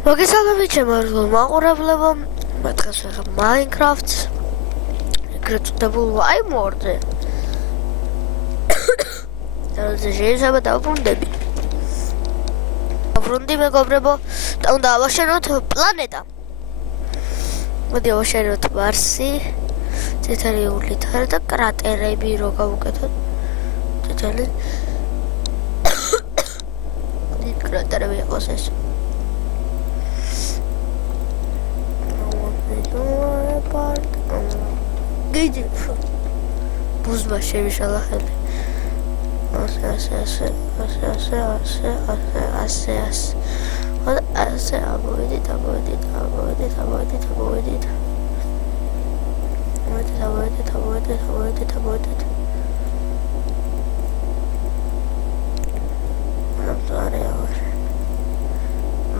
მოგესალმებით ჩემო მაყურებლებო, მე დღეს ვიღებ Minecraft-ს, ეგრეთ წოდებულ Waymoor-ზე. და შეიძლება დავბრუნდები. დაბრუნდი მეგობრებო, და უნდა ავაშენოთ პლანეტა. მოდი ავაშენოთ მარსი, წითელი ულითარ და კრატერები რო გავუკეთოთ. წითელი დიდ კრატერები იყოს ეს. Gidip buzma şevişallah hele. Ase. Avoid it.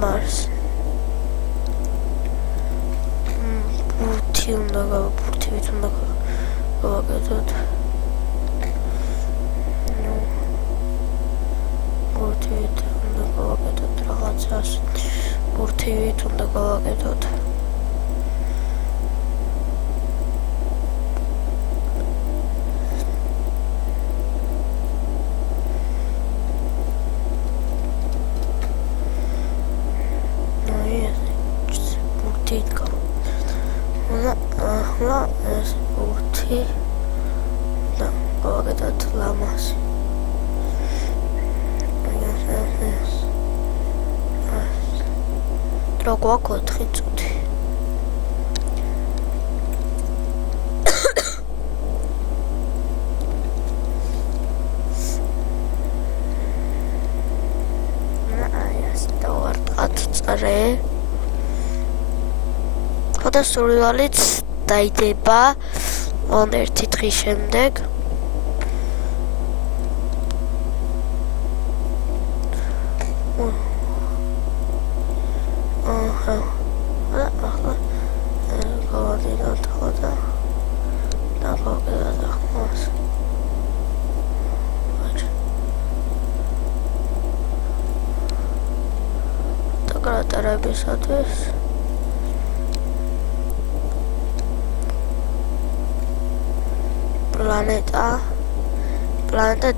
Mars. Purtivit უნდა გავაკეთოთ. Purtivit უნდა გავაკეთოთ რაღაცას. Purtivit უნდა გავაკეთოთ. ეს უთი და გავაკეთოთ ლამას. დრო გვაქვს 4 წუთი. ეს დავარტყათ წრე. ხოდა სურვილით დაიდება ერთი დღის შემდეგ. გავადიდოთ ხოდა და გავაკეთოთ ახმას. და კრატერებისათვის პლანეტა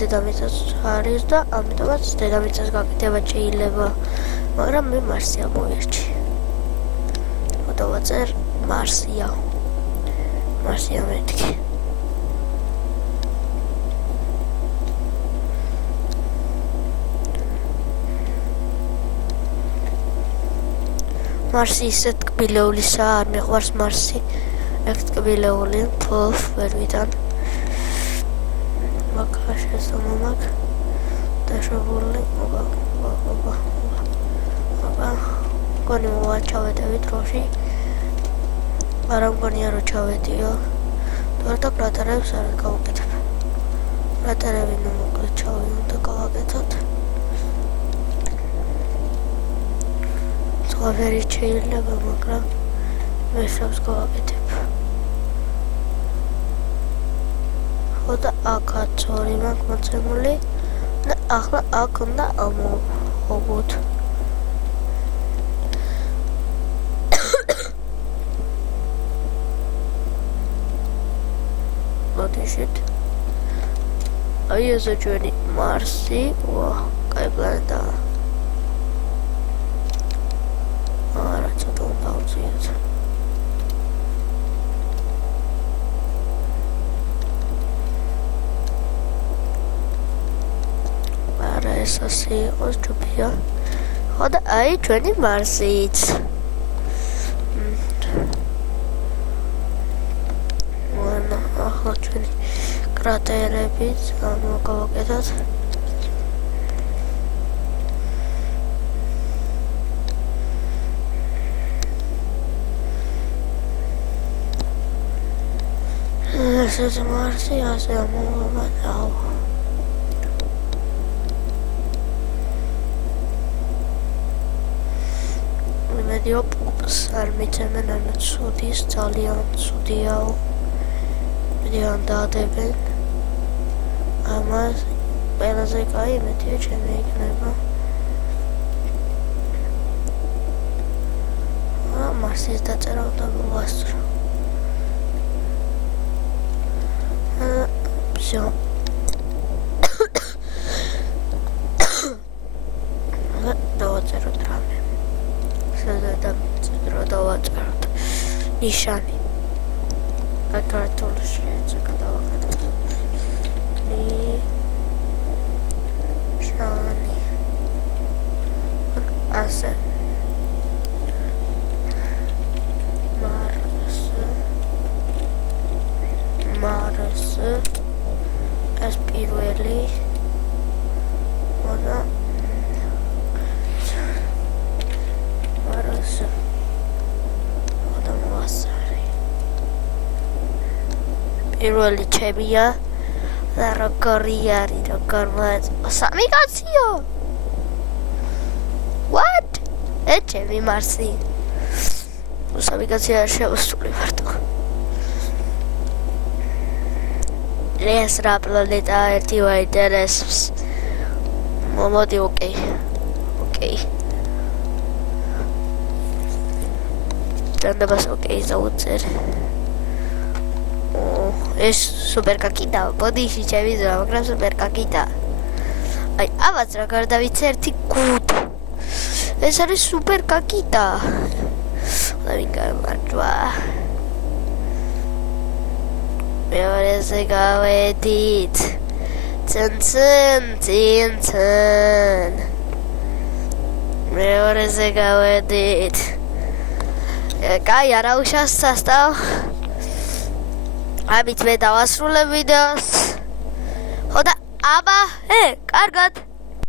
დედამიწას არის და ამიტომაც დედამიწას გაკეთება შეიძლება, მაგრამ მე მარსი ამოვირჩი. დავაწერ მარსია მეთქი. მარსი ისეთ კბილეულისაა, არ მიყვარს მარსი. ეგ კბილეული ვერ ვიდან. შესამამაკ დაშვებული მგონი მოვაჩავედები დროში. არა მგონია რომ ჩავედიო. თორე კრატერებს არ გავაკეთებ. კრატერები მოკლედ უნდა გავაკეთოთ. ყველაფერი შეიძლება, მაგრამ მესავს გავაკეთებ. ხოდა აქაც ორი მაქვს მოცემული და ახლა აქ უნდა ამოვღოთ. მოდიშით. აი ესე ჩვენი მარსი. კაი პლანეტაა. არა ცოტა უნდა ავწიოთ. ეს ასე იყოს ჯობია. ხოდა აი ჩვენი მარსიც. ახლა ჩვენი კრატერებიც გამოვაკეთოთ. ეს მარსი ასე ამოვაკეთოთ. მედიოპს არ მიცემენ ანა ცუდის, ძალიან ცუდიაო. მედიან დადებენ. ამას ყველაზე კაი მეთია ჩემი იქნება. მარსის დაწერა უნდა მოვასწრო. Всё. დავაწეროთ რამე. დავაწეროთ ნიშანი. ქართულში ეცეკ დავაკეთოთ. ნიშანი. ასე. მარს ეს პირველი მონა მარს მოასარი პირველი ჩემია და როგორი არის როგორ სამი კაცია what ჩემი მარსი სამი კაცია შევსული მარტო ეს რა პლანეტა ერთი ვაინტერესებს მოდი ოკეი დანებას ოკეი ზაუწერ ეს სუპერ კაკიდა ბოდიში ჩევიზა მაგრამ სუპერ კაკიდა აი ამას რა გარდავიცე ერთი გუდ ეს არის სუპერ კაკიდა გამარჯვა მეორეზე გავედით ცენ მეორეზე გავედით კაი არა უშავს სასტავ ამით მე დავასრულებ ვიდეოს ხო და აბა კარგად